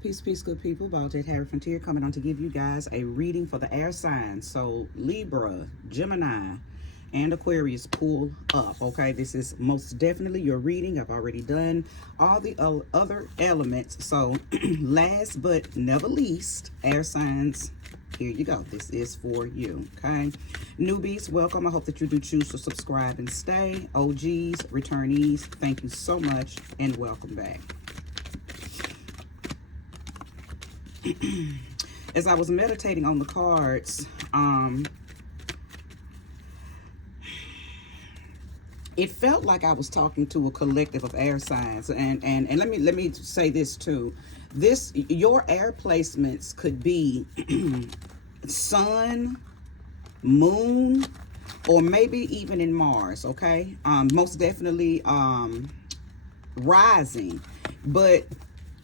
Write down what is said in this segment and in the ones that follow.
Peace, peace, good people. Baljet Harry Frontier coming on to give you guys a reading for the air signs. So Libra, Gemini, and Aquarius pull up. Okay, this is most definitely your reading. I've already done all the other elements. So last but never least, air signs. Here you go. This is for you. Okay, newbies, welcome. I hope that you do choose to subscribe and stay. OGs, returnees, thank you so much and welcome back. As I was meditating on the cards, it felt like I was talking to a collective of air signs, and let me say this too. Your air placements could be sun, moon, or maybe even in Mars. Okay, most definitely rising, but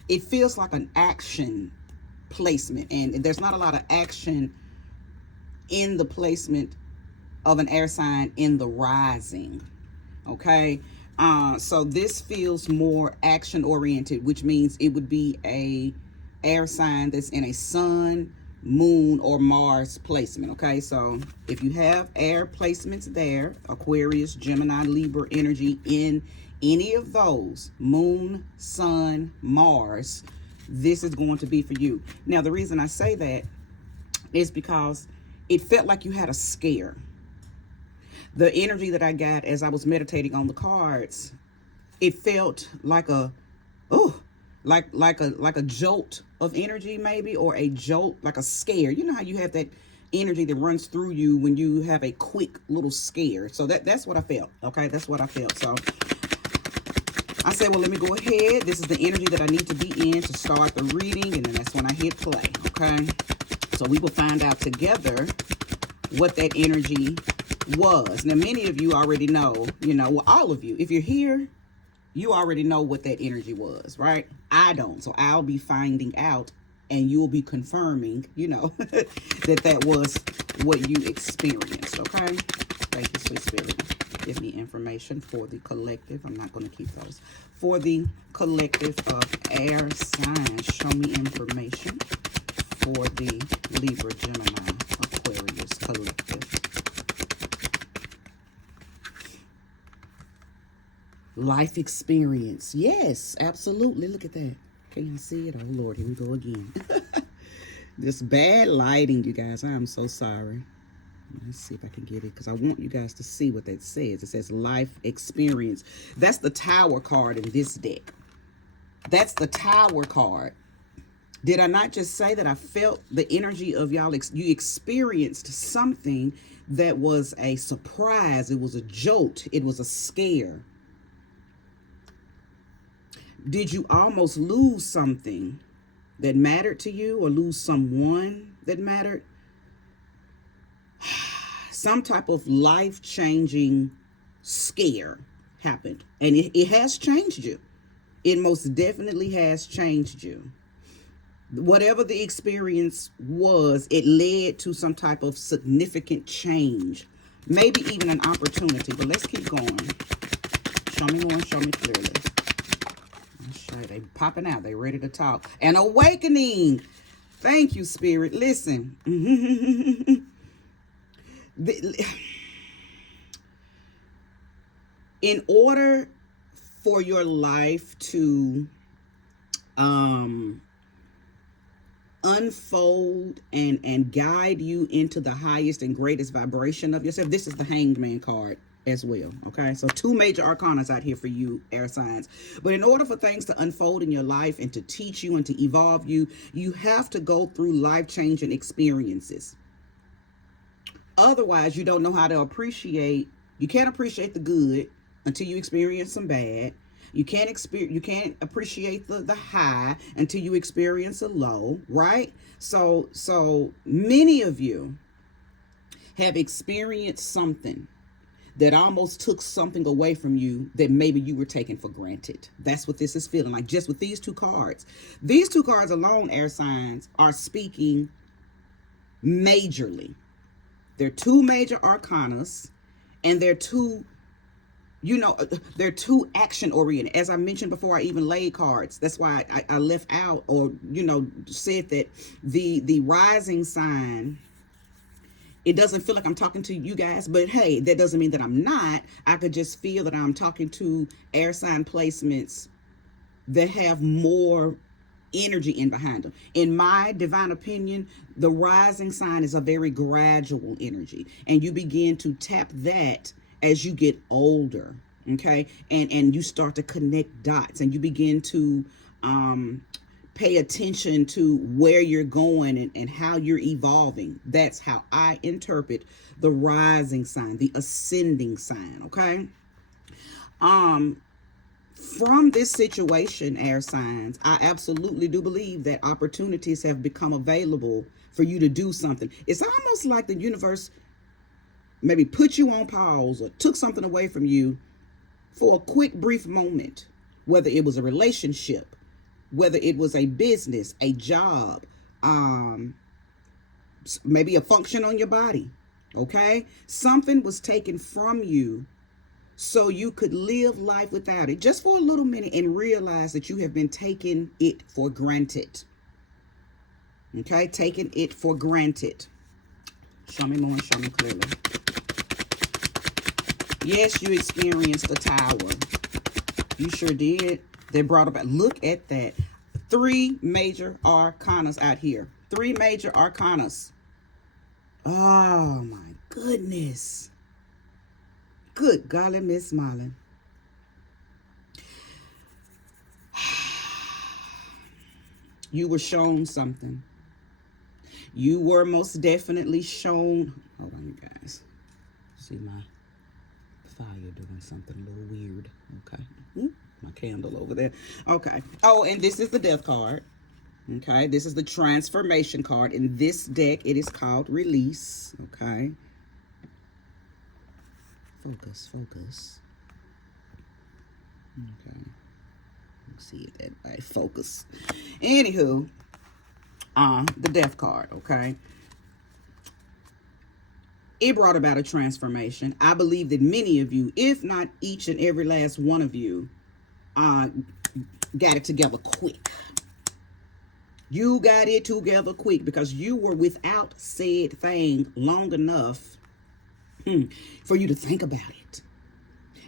it feels like an action placement, and there's not a lot of action in the placement of an air sign in the rising. Okay, so this feels more action oriented, which means it would be a air sign that's in a sun, moon, or Mars placement. Okay, so if you have air placements there, Aquarius, Gemini, Libra energy in any of those, moon, sun, Mars, this is going to be for you. Now, the reason I say that is because it felt like you had a scare. The energy that I got as I was meditating on the cards, it felt like like a jolt of energy, maybe, or a jolt, like a scare. You know how you have that energy that runs through you when you have a quick little scare. So that's what I felt. Okay, that's what I felt. So I said, well, let me go ahead. This is the energy that I need to be in to start the reading, and then that's when I hit play. Okay, so we will find out together what that energy was. Now, many of you already know, well, all of you, if you're here, you already know what that energy was, right? I don't. So I'll be finding out, and you'll be confirming, that was what you experienced. Okay, thank you, sweet spirit. Give me information for the collective. I'm not going to keep those. For the collective of air signs, show me information for the Libra, Gemini, Aquarius collective. Life experience. Yes, absolutely. Look at that. Can you see it? Oh, Lord, here we go again. This bad lighting, you guys. I am so sorry. Let's see if I can get it, because I want you guys to see what that says. It says life experience. That's the Tower card in this deck. That's the Tower card. Did I not just say that I felt the energy of y'all? You experienced something that was a surprise. It was a jolt. It was a scare. Did you almost lose something that mattered to you, or lose someone that mattered? Some type of life-changing scare happened, and it has changed you. It most definitely has changed you. Whatever the experience was, it led to some type of significant change, maybe even an opportunity. But let's keep going. Show me more, show me clearly. They popping out. They ready to talk. An awakening. Thank you, Spirit. Listen. In order for your life to unfold and guide you into the highest and greatest vibration of yourself, this is the Hanged Man card as well. Okay, so two major arcanas out here for you, air signs. But in order for things to unfold in your life and to teach you and to evolve you, you have to go through life-changing experiences. Otherwise, you don't know how to appreciate. You can't appreciate the good until you experience some bad. You can't appreciate the high until you experience a low, right? So many of you have experienced something that almost took something away from you that maybe you were taking for granted. That's what this is feeling like, just with these two cards. These two cards alone, air signs, are speaking majorly. They're two major arcanas, and they're two you know, they're too action oriented. As I mentioned before, I even laid cards. That's why I left out, or, you know, said that the rising sign, it doesn't feel like I'm talking to you guys, but hey, that doesn't mean that I'm not. I could just feel that I'm talking to air sign placements that have more energy in behind them. In my divine opinion, the rising sign is a very gradual energy, and you begin to tap that as you get older, okay? And you start to connect dots, and you begin to pay attention to where you're going and how you're evolving. That's how I interpret the rising sign, the ascending sign, okay? From this situation, air signs, I absolutely do believe that opportunities have become available for you to do something. It's almost like the universe maybe put you on pause or took something away from you for a quick, brief moment, whether it was a relationship, whether it was a business, a job, maybe a function on your body, okay? Something was taken from you so you could live life without it just for a little minute and realize that you have been taking it for granted. Okay, taking it for granted. Show me more and show me clearly. Yes, you experienced the tower. You sure did. They brought about, look at that. 3 major arcanas out here. 3 major arcanas. Oh my goodness. Good golly, Miss Marlin. You were shown something. You were most definitely shown. Hold on, you guys. See my fire doing something a little weird. Okay. My candle over there. Okay. Oh, and this is the death card. Okay. This is the transformation card. In this deck, it is called Release. Okay. Focus, focus. Okay. Let's see it that way. Focus. Anywho, the death card, okay? It brought about a transformation. I believe that many of you, if not each and every last one of you, got it together quick. You got it together quick because you were without said thing long enough for you to think about it.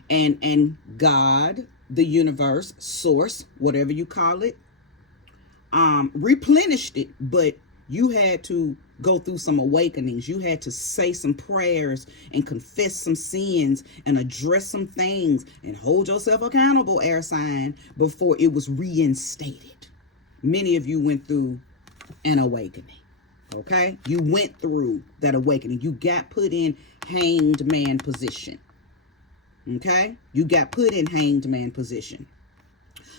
And God, the universe, source, whatever you call it, replenished it, but you had to go through some awakenings. You had to say some prayers and confess some sins and address some things and hold yourself accountable, air sign, before it was reinstated. Many of you went through an awakening. Okay, you went through that awakening. You got put in hanged man position. Okay, you got put in hanged man position.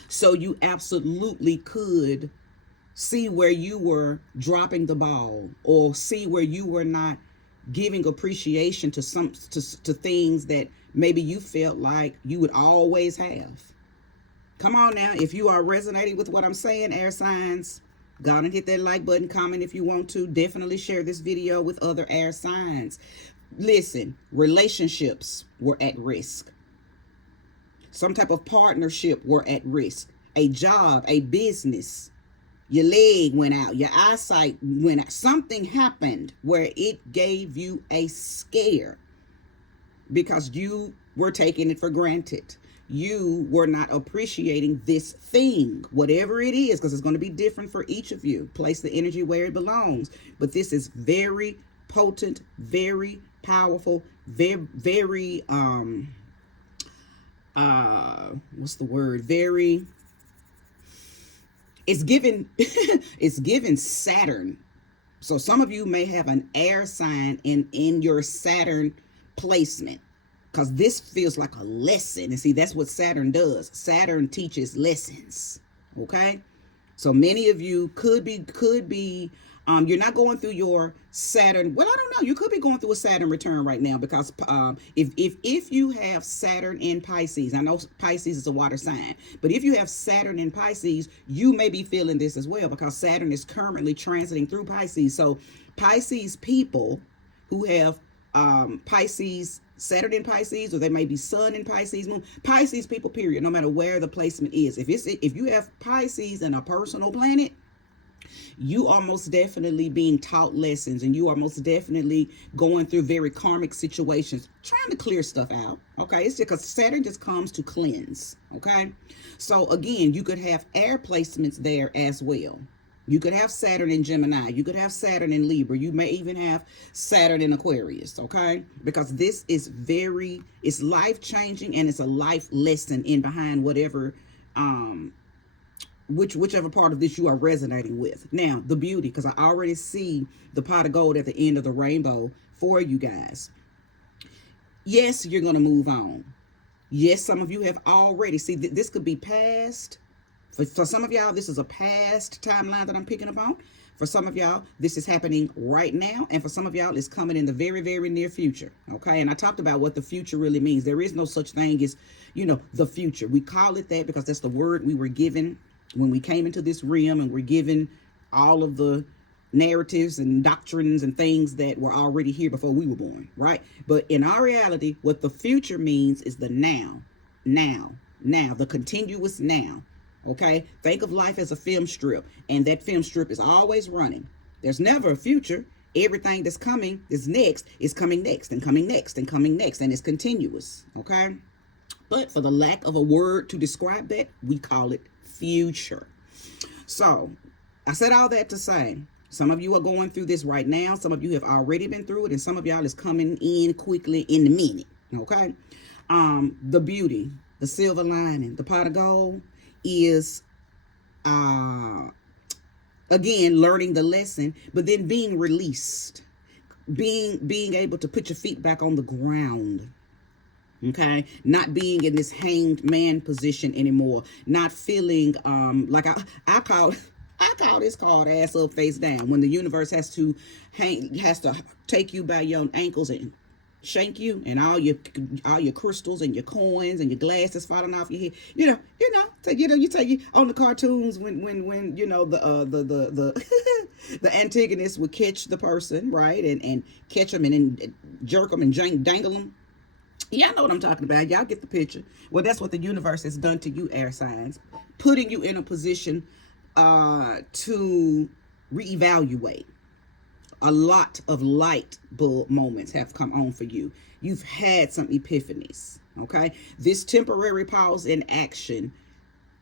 So you absolutely could see where you were dropping the ball, or see where you were not giving appreciation to to things that maybe you felt like you would always have. Come on now, if you are resonating with what I'm saying, air signs, go on and hit that like button, comment if you want to. Definitely share this video with other air signs. Listen, relationships were at risk. Some type of partnership were at risk. A job, a business, your leg went out, your eyesight went out. Something happened where it gave you a scare because you were taking it for granted. You were not appreciating this thing, whatever it is, because it's going to be different for each of you. Place the energy where it belongs. But this is very potent, very powerful, very, what's the word? Very, it's given, it's given Saturn. So some of you may have an air sign in your Saturn placement, because this feels like a lesson. And see, that's what Saturn does. Saturn teaches lessons. Okay. So many of you could be, you're not going through your Saturn. Well, I don't know. You could be going through a Saturn return right now, because if you have Saturn in Pisces, I know Pisces is a water sign, but if you have Saturn in Pisces, you may be feeling this as well, because Saturn is currently transiting through Pisces. So Pisces people who have Pisces Saturn in Pisces, or they may be Sun in Pisces, Moon. Pisces people, period, no matter where the placement is. If you have Pisces in a personal planet, you are most definitely being taught lessons, and you are most definitely going through very karmic situations, trying to clear stuff out. Okay, it's just because Saturn just comes to cleanse. Okay, so again, you could have air placements there as well. You could have Saturn in Gemini. You could have Saturn in Libra. You may even have Saturn in Aquarius, okay? Because this is it's life-changing, and it's a life lesson in behind whatever, whichever part of this you are resonating with. Now, the beauty, because I already see the pot of gold at the end of the rainbow for you guys. Yes, you're going to move on. Yes, some of you have already. See, this could be past. For some of y'all, this is a past timeline that I'm picking up on. For some of y'all, this is happening right now. And for some of y'all, it's coming in the very, very near future. Okay. And I talked about what the future really means. There is no such thing as, the future. We call it that because that's the word we were given when we came into this realm, and we're given all of the narratives and doctrines and things that were already here before we were born. Right. But in our reality, what the future means is the now, the continuous now. Okay, think of life as a film strip, and that film strip is always running. There's never a future. Everything that's coming, is next, is coming next, and coming next, and coming next, and it's continuous. Okay, but for the lack of a word to describe that, we call it future. So I said all that to say, some of you are going through this right now. Some of you have already been through it, and some of y'all is coming in quickly in a minute. Okay, the beauty, the silver lining, the pot of gold is again learning the lesson, but then being released, being able to put your feet back on the ground. Okay, not being in this hanged man position anymore, not feeling like I call this called ass up face down, when the universe has to take you by your ankles and shank you, and all your crystals and your coins and your glasses falling off your head. You take you on the cartoons when the the antagonist would catch the person, right, and catch them and then jerk them and dangle them. Y'all know what I'm talking about. Y'all get the picture. Well, that's what the universe has done to you, air signs, putting you in a position to reevaluate. A lot of light bulb moments have come on for you. You've had some epiphanies, okay? This temporary pause in action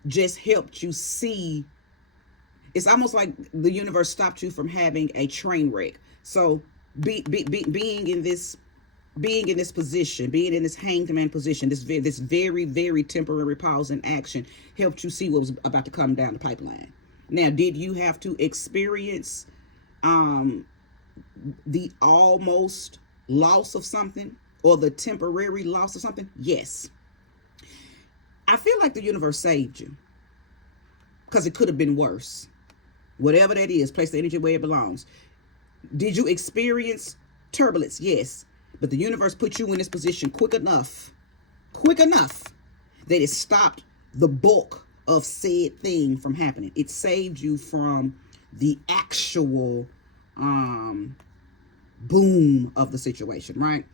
just helped you see. It's almost like the universe stopped you from having a train wreck. So being in this position, being in this hanged man position, this very, very temporary pause in action helped you see what was about to come down the pipeline. Now, did you have to experience the almost loss of something, or the temporary loss of something? Yes. I feel like the universe saved you, because it could have been worse. Whatever that is, place the energy where it belongs. Did you experience turbulence? Yes. But the universe put you in this position quick enough that it stopped the bulk of said thing from happening. It saved you from the actual boom of the situation, right?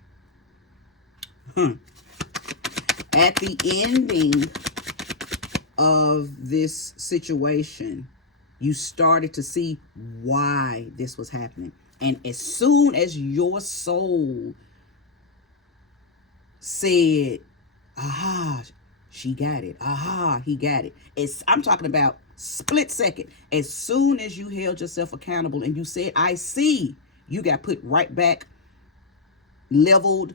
At the ending of this situation, you started to see why this was happening. And as soon as your soul said, aha, she got it, aha, he got it, I'm talking about split second. As soon as you held yourself accountable and you said, I see, you got put right back, leveled,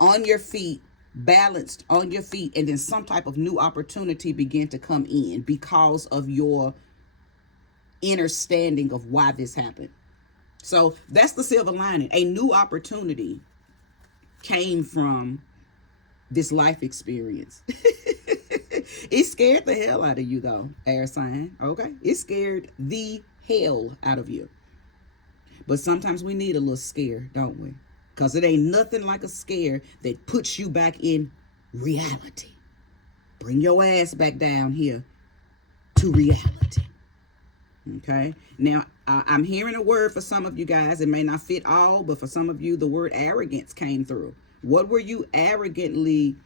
on your feet, balanced on your feet, and then some type of new opportunity began to come in because of your understanding of why this happened. So that's the silver lining. A new opportunity came from this life experience. It scared the hell out of you, though, air sign. Okay, it scared the hell out of you. But sometimes we need a little scare, don't we? Because it ain't nothing like a scare that puts you back in reality. Bring your ass back down here to reality. Okay, now I'm hearing a word for some of you guys. It may not fit all, but for some of you, the word arrogance came through. What were you arrogantly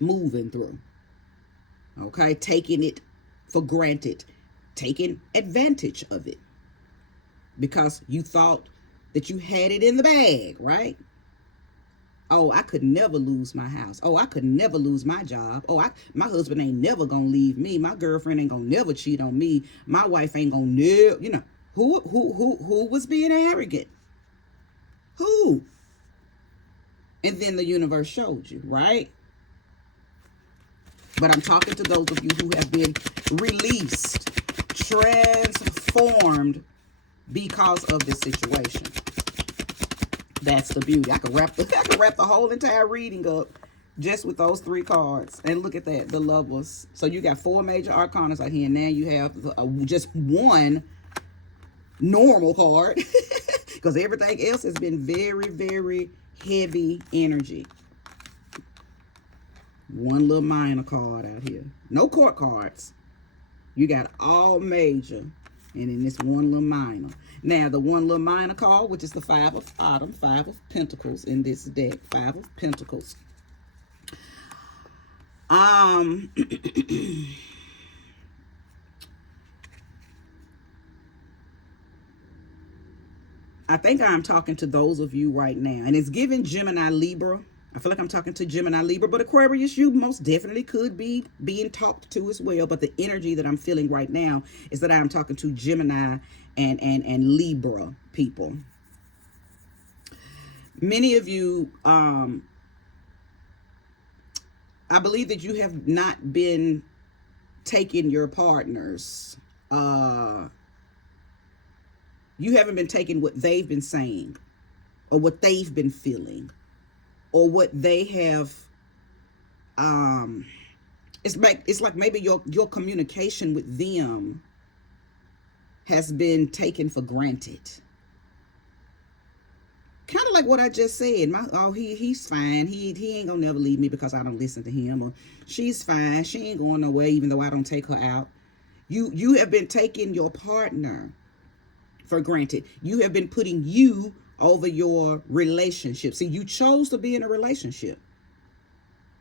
moving through? Okay, taking it for granted, taking advantage of it because you thought that you had it in the bag, right? Oh, I could never lose my house. Oh, I could never lose my job. Oh, my husband ain't never gonna leave me. My girlfriend ain't gonna never cheat on me. My wife ain't gonna never, who was being arrogant? Who? And then the universe showed you, right? But I'm talking to those of you who have been released, transformed because of this situation. That's the beauty. I could wrap the whole entire reading up just with those 3 cards. And look at that, the Lovers. So you got 4 major arcanas out here. And now you have just one normal card because everything else has been very, very heavy energy. One little minor card out here. No court cards. You got all major. And then this one little minor. Now, the one little minor card, which is the 5 of Autumn, 5 of Pentacles in this deck. 5 of Pentacles. I think I'm talking to those of you right now. And it's giving Gemini, Libra. I feel like I'm talking to Gemini, Libra, but Aquarius, you most definitely could be being talked to as well. But the energy that I'm feeling right now is that I'm talking to Gemini and Libra people. Many of you, I believe that you have not been taking your partners. You haven't been taking what they've been saying or what they've been feeling. Or what they have, it's like maybe your communication with them has been taken for granted. Kind of like what I just said. He's fine. He ain't gonna never leave me because I don't listen to him. Or she's fine. She ain't going nowhere even though I don't take her out. You have been taking your partner for granted. You have been putting you over your relationship. See, you chose to be in a relationship.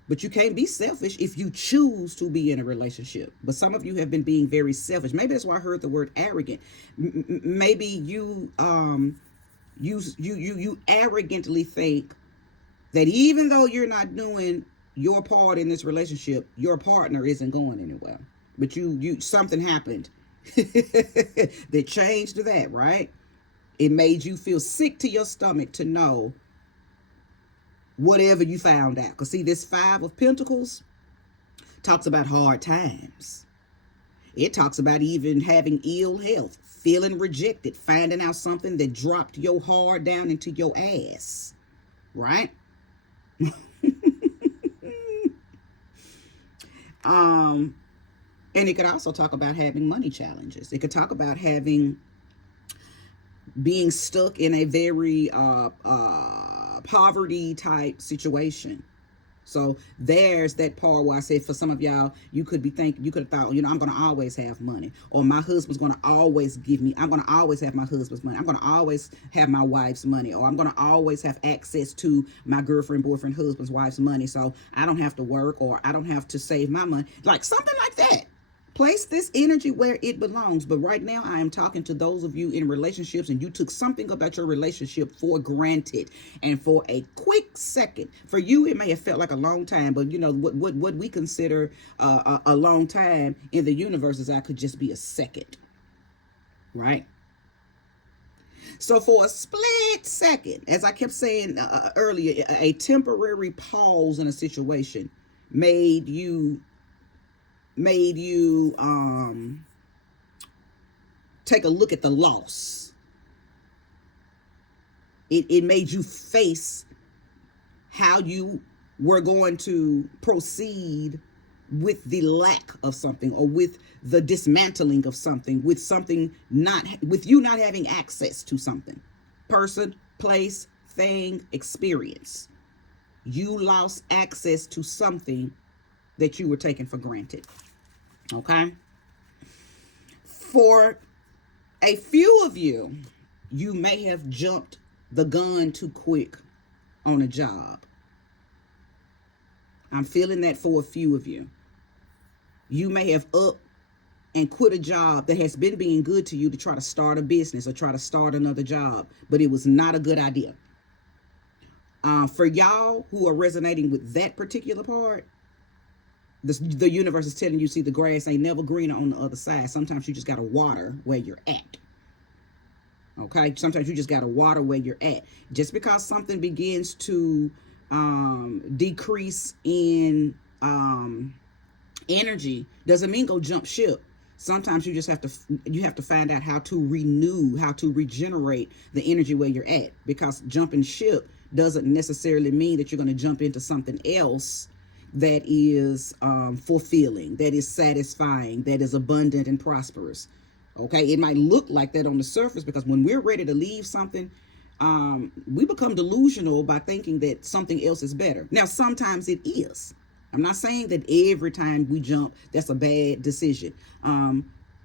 But you can't be selfish if you choose to be in a relationship. But some of you have been being very selfish. Maybe that's why I heard the word arrogant. Maybe you arrogantly think that even though you're not doing your part in this relationship, your partner isn't going anywhere. But you something happened that changed that, right? It made you feel sick to your stomach to know whatever you found out. Because see, this 5 of Pentacles talks about hard times. It talks about even having ill health, feeling rejected, finding out something that dropped your heart down into your ass. Right? And it could also talk about having money challenges. It could talk about being stuck in a very poverty type situation. So there's that part where I said for some of y'all, you could have thought, I'm going to always have money, or my husband's going to always give me, I'm going to always have my husband's money. I'm going to always have my wife's money, or I'm going to always have access to my girlfriend, boyfriend, husband's wife's money. So I don't have to work, or I don't have to save my money, like something like that. Place this energy where it belongs. But right now, I am talking to those of you in relationships, and you took something about your relationship for granted. And for a quick second, for you, it may have felt like a long time, but what we consider a long time in the universe is I could just be a second, right? So for a split second, as I kept saying earlier, a temporary pause in a situation made you take a look at the loss. It made you face how you were going to proceed with the lack of something, or with the dismantling of something, with you not having access to something. Person, place, thing, experience. You lost access to something that you were taking for granted. Okay? For a few of you, you may have jumped the gun too quick on a job. I'm feeling that for a few of you. You may have up and quit a job that has been being good to you to try to start a business or try to start another job, but it was not a good idea. For y'all who are resonating with that particular part, the universe is telling you, see, the grass ain't never greener on the other side. Sometimes you just got to water where you're at. Okay? Sometimes you just got to water where you're at. Just because something begins to decrease in energy doesn't mean go jump ship. Sometimes you just have to find out how to renew, how to regenerate the energy where you're at. Because jumping ship doesn't necessarily mean that you're going to jump into something else that is fulfilling, that is satisfying, that is abundant and prosperous. Okay, it might look like that on the surface, because when we're ready to leave something, we become delusional by thinking that something else is better. Now, sometimes it is. I'm not saying that every time we jump, that's a bad decision.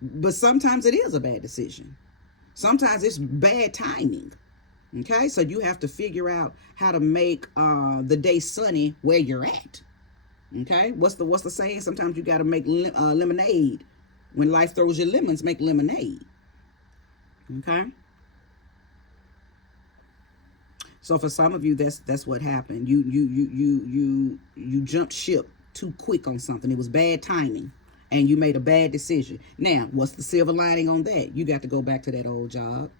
But sometimes it is a bad decision. Sometimes it's bad timing. Okay, so you have to figure out how to make the day sunny where you're at. Okay, what's the saying? Sometimes you got to make lemonade. When life throws you lemons, make lemonade. Okay. So for some of you, that's what happened. You jumped ship too quick on something. It was bad timing, and you made a bad decision. Now, what's the silver lining on that? You got to go back to that old job.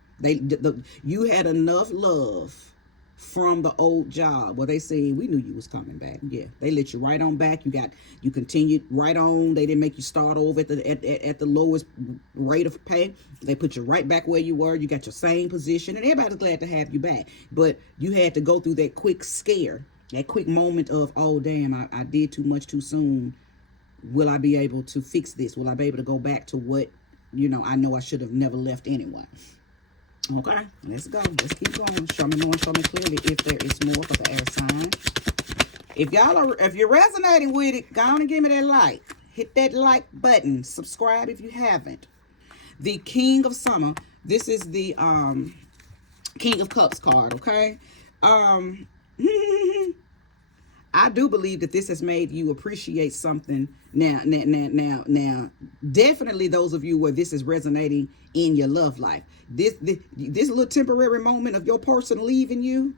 You had enough love from the old job where they said, we knew you was coming back. Yeah, they let you right on back. You continued right on. They didn't make you start over at the lowest rate of pay. They put you right back where you were. You got your same position, and everybody's glad to have you back. But you had to go through that quick scare, that quick moment of, oh damn, I did too much too soon. Will I be able to fix this? Will I be able to go back to what I know I should have never left anyway? Okay, let's go. Let's keep going. Show me more, show me clearly if there is more for the air sign. If you're resonating with it, go on and give me that like. Hit that like button. Subscribe if you haven't. The King of Summer. This is the King of Cups card, okay? I do believe that this has made you appreciate something. Now, definitely those of you where this is resonating in your love life. This little temporary moment of your person leaving you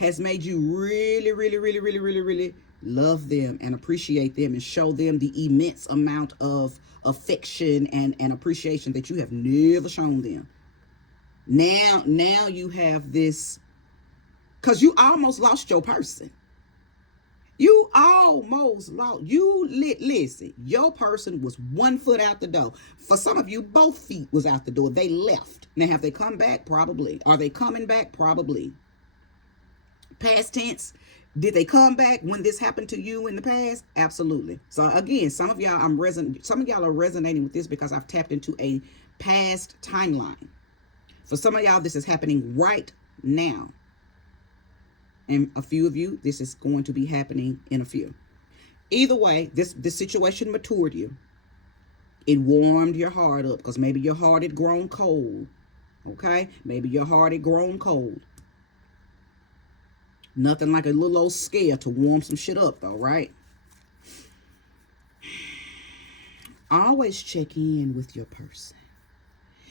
has made you really, really, really, really, really, really love them and appreciate them and show them the immense amount of affection and appreciation that you have never shown them. Now you have this, because you almost lost your person. You almost lost. Listen, your person was 1 foot out the door. For some of you, both feet was out the door. They left. Now, have they come back? Probably. Are they coming back? Probably. Past tense. Did they come back when this happened to you in the past? Absolutely. So again, some of y'all are resonating with this because I've tapped into a past timeline. For some of y'all, this is happening right now. And a few of you, this is going to be happening in a few. Either way, this situation matured you. It warmed your heart up, because maybe your heart had grown cold. Okay? Maybe your heart had grown cold. Nothing like a little old scare to warm some shit up, though, right? Always check in with your person.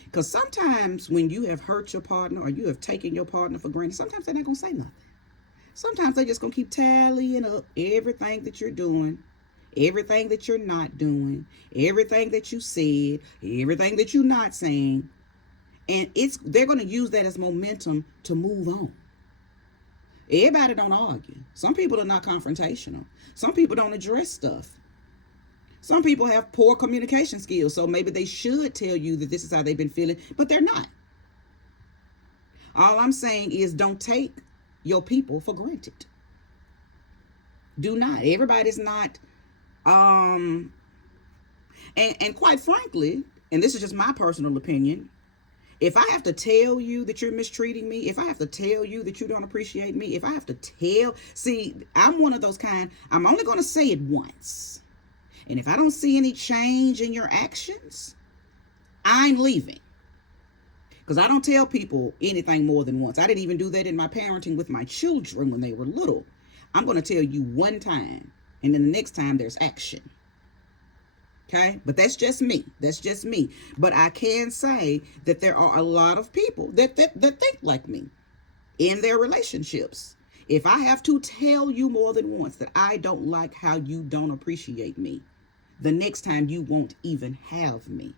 Because sometimes when you have hurt your partner or you have taken your partner for granted, sometimes they're not going to say nothing. Sometimes they're just going to keep tallying up everything that you're doing, everything that you're not doing, everything that you said, everything that you're not saying. And they're going to use that as momentum to move on. Everybody don't argue. Some people are not confrontational. Some people don't address stuff. Some people have poor communication skills, so maybe they should tell you that this is how they've been feeling, but they're not. All I'm saying is don't take your people for granted. Do not. Everybody's not. And quite frankly, and this is just my personal opinion, if I have to tell you that you're mistreating me, if I have to tell you that you don't appreciate me, if I have to see, I'm one of those I'm only going to say it once. And if I don't see any change in your actions, I'm leaving. Because I don't tell people anything more than once. I didn't even do that in my parenting with my children when they were little. I'm going to tell you one time. And then the next time there's action. Okay, but that's just me. That's just me. But I can say that there are a lot of people that think like me in their relationships. If I have to tell you more than once that I don't like how you don't appreciate me, the next time you won't even have me.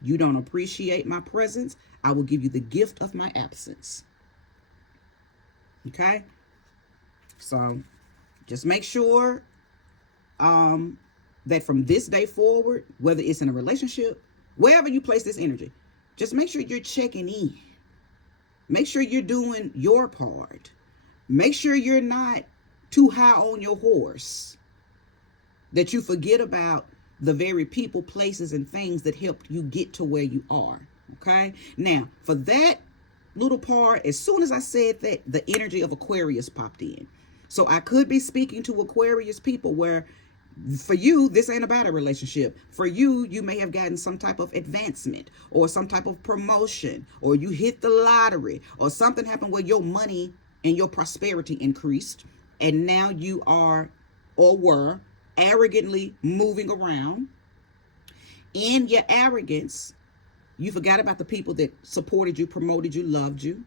You don't appreciate my presence, I will give you the gift of my absence. Okay? So just make sure that from this day forward, whether it's in a relationship, wherever you place this energy, just make sure you're checking in. Make sure you're doing your part. Make sure you're not too high on your horse, that you forget about the very people, places, and things that helped you get to where you are. Okay? Now, for that little part, as soon as I said that, the energy of Aquarius popped in. So I could be speaking to Aquarius people where, for you, this ain't about a relationship. For you, you may have gotten some type of advancement or some type of promotion, or you hit the lottery, or something happened where your money and your prosperity increased, and now you are or were arrogantly moving around. In your arrogance, you forgot about the people that supported you, promoted you, loved you.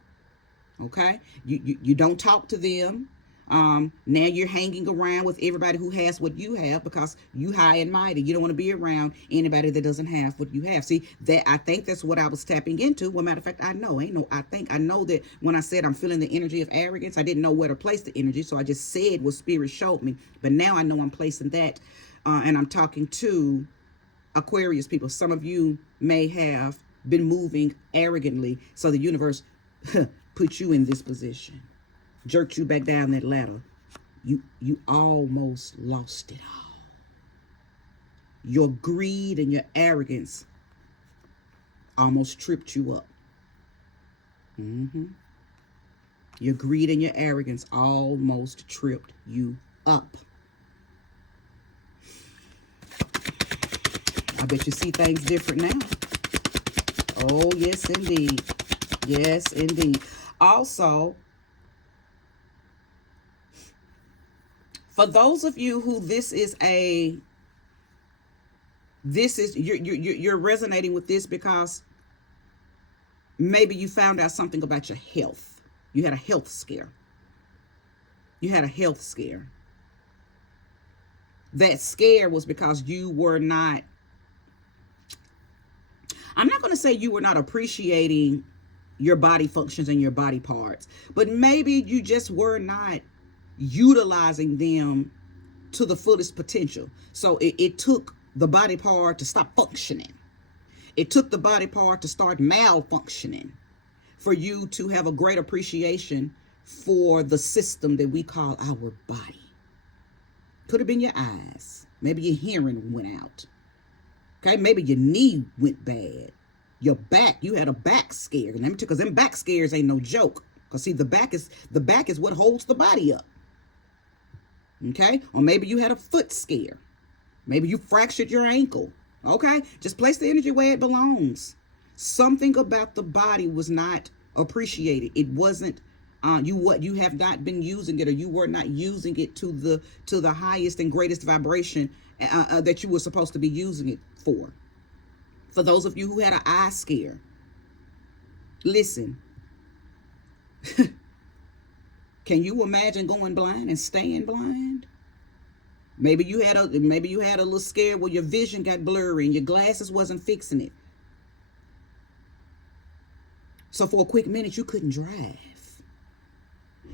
Okay? You don't talk to them. Now you're hanging around with everybody who has what you have because you high and mighty. You don't want to be around anybody that doesn't have what you have. See, that I think that's what I was tapping into. Well, matter of fact, I know that when I said I'm feeling the energy of arrogance, I didn't know where to place the energy, so I just said what spirit showed me. But now I know I'm placing that, and I'm talking to Aquarius people. Some of you may have been moving arrogantly, so the universe put you in this position, jerked you back down that ladder. You almost lost it all. Your greed and your arrogance almost tripped you up. Your greed and your arrogance almost tripped you up. I bet you see things different now. Oh, yes, indeed. Yes, indeed. Also, for those of you who you're resonating with this because maybe you found out something about your health. You had a health scare. That scare was because you were not, I'm not going to say you were not appreciating your body functions and your body parts, but maybe you just were not utilizing them to the fullest potential. So it took the body part to stop functioning. It took the body part to start malfunctioning for you to have a great appreciation for the system that we call our body. Could have been your eyes. Maybe your hearing went out. Okay, maybe your knee went bad. Your back, you had a back scare. Because them back scares ain't no joke. Because see, the back is what holds the body up. Okay? Or maybe you had a foot scare. Maybe you fractured your ankle. Okay? Just place the energy where it belongs. Something about the body was not appreciated. It wasn't you have not been using it, or you were not using it to the highest and greatest vibration that you were supposed to be using it for. For those of you who had an eye scare, listen. Can you imagine going blind and staying blind? Maybe you had a little scare where your vision got blurry and your glasses wasn't fixing it. So for a quick minute, you couldn't drive.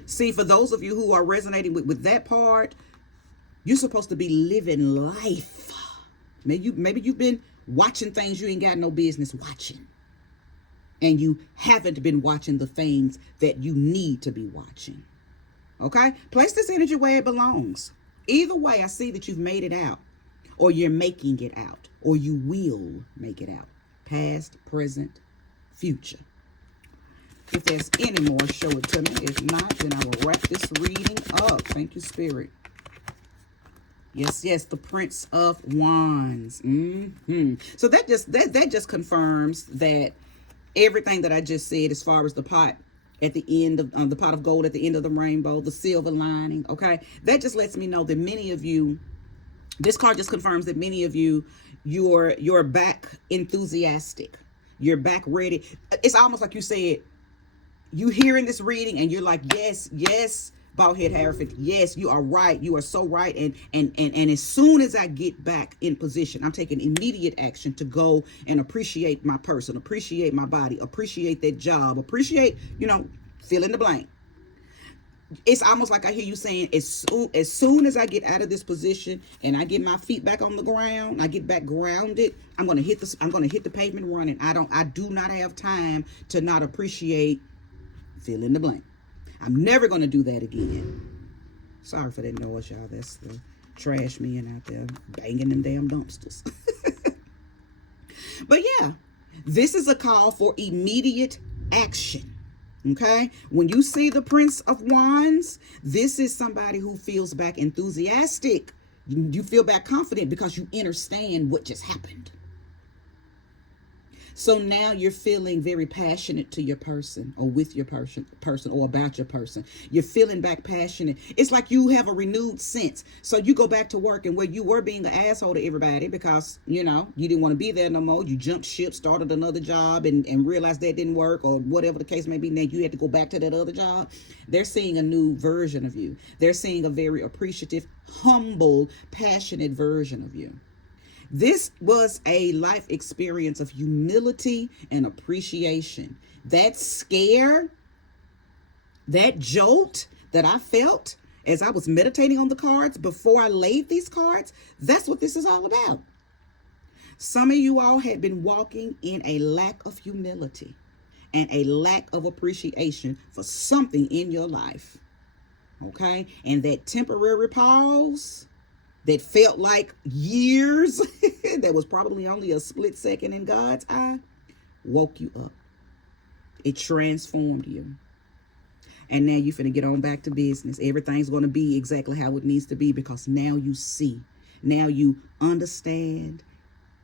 See, for those of you who are resonating with that part, you're supposed to be living life. Maybe you've been watching things you ain't got no business watching. And you haven't been watching the things that you need to be watching. Okay? Place this energy where it belongs. Either way, I see that you've made it out, or you're making it out, or you will make it out. Past, present, future. If there's any more, show it to me. If not, then I will wrap this reading up. Thank you, Spirit. Yes, the Prince of Wands. So that just confirms that everything that I just said, as far as the pot at the end of the pot of gold at the end of the rainbow, the silver lining. Okay, that just lets me know that many of you This card just confirms that many of you, you're back enthusiastic. You're back ready. It's almost like you said, you hearing this reading and you're like, yes, yes, Baldhead Hereford, yes, you are right. You are so right. And as soon as I get back in position, I'm taking immediate action to go and appreciate my person, appreciate my body, appreciate that job, appreciate, fill in the blank. It's almost like I hear you saying, as soon as I get out of this position and I get my feet back on the ground, I get back grounded, I'm gonna hit the pavement running. I do not have time to not appreciate, fill in the blank. I'm never gonna do that again. Sorry for that noise, y'all. That's the trash men out there banging them damn dumpsters. But yeah, this is a call for immediate action. Okay, when you see the Prince of Wands, this is somebody who feels back enthusiastic. You feel back confident because you understand what just happened. So now you're feeling very passionate to your person, or with your person or about your person. You're feeling back passionate. It's like you have a renewed sense. So you go back to work, and where you were being an asshole to everybody because, you didn't want to be there no more. You jumped ship, started another job and realized that didn't work, or whatever the case may be. Now you had to go back to that other job. They're seeing a new version of you. They're seeing a very appreciative, humble, passionate version of you. This was a life experience of humility and appreciation. That scare, that jolt that I felt as I was meditating on the cards before I laid these cards, that's what this is all about. Some of you all had been walking in a lack of humility and a lack of appreciation for something in your life. Okay? And that temporary pause that felt like years, that was probably only a split second in God's eye, woke you up. It transformed you. And now you're finna get on back to business. Everything's going to be exactly how it needs to be because now you see. Now you understand,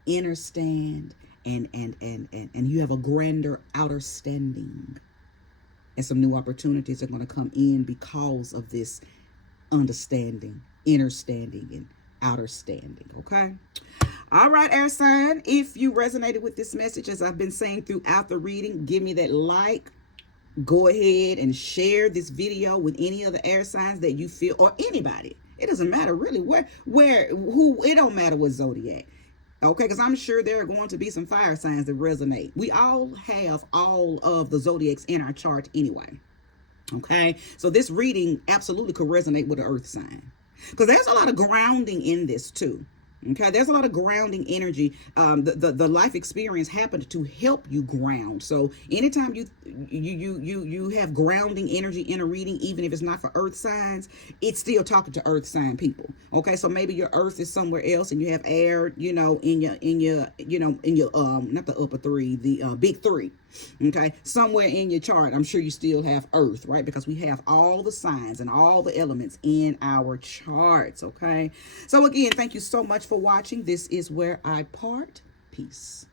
understand, and you have a grander outer standing. And some new opportunities are going to come in because of this understanding, inner standing, and outer standing. Okay. All right, air sign, if you resonated with this message, as I've been saying throughout the reading, give me that like. Go ahead and share this video with any other air signs that you feel, or anybody. It doesn't matter really who, it don't matter what zodiac. Okay, because I'm sure there are going to be some fire signs that resonate. We all have all of the zodiacs in our chart anyway. Okay, so this reading absolutely could resonate with the earth sign, because there's a lot of grounding in this too. Okay, there's a lot of grounding energy. The life experience happened to help you ground. So anytime you have grounding energy in a reading, even if it's not for earth signs, it's still talking to earth sign people. Okay, so maybe your earth is somewhere else and you have air, in your not the upper three, the big three. Okay, somewhere in your chart, I'm sure you still have earth, right? Because we have all the signs and all the elements in our charts. Okay, so again, thank you so much for watching. This is where I part. Peace.